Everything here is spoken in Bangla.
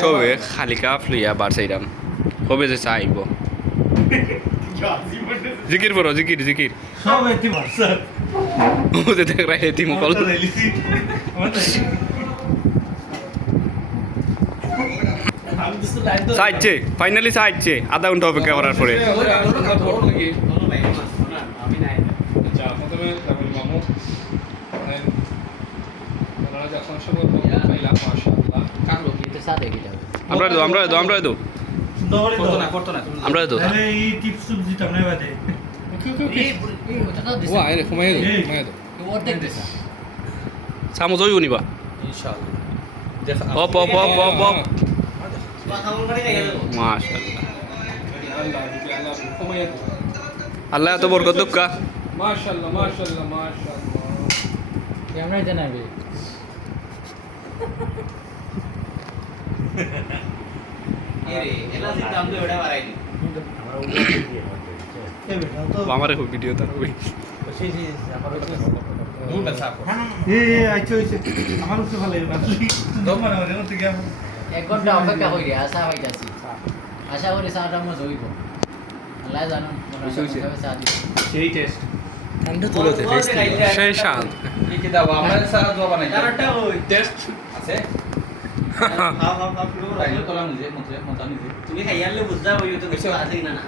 সবে খালি কাপ লইয়া বার চাইলাম কবে যে চাইব জিকির পড়ো জিকির জিকির সব এটি স্যার ওদের দেখ রাই এটি মুকল চাইছে ফাইনালি চাইছে আধা ঘন্টা অপেক্ষা করার পরে আমরা দো আমরা দো আমরা দো আমরা দো এই টিপস যেটা নাই বাদে চামচ ওই নিবা অপ অপ অপ অপ অপ মাশাআল্লাহ আল্লাহ এত বরকত দুক্কা মাশাআল্লাহ মাশাআল্লাহ মাশাআল্লাহ ক্যামেরা জানাবে আমার ভিডিও তার ওই আচ্ছা হইছে আমার উঠে ভালো লাগে এক ঘন্টা অপেক্ষা করি আশা হইতাছি আশা করি চাটা মজ হইব আল্লাহ জানো চা দিব সেই টেস্ট ঠান্ডা তুলতে সেই শাল কি কি দাও আমরা সারা দোয়া বানাই তারটা ওই টেস্ট আছে খাও খাও খাও তাই তোলা নিজে মতে মতা নিজে তুমি খাইয়ালে বুঝা হইতো কিছু আছে কিনা না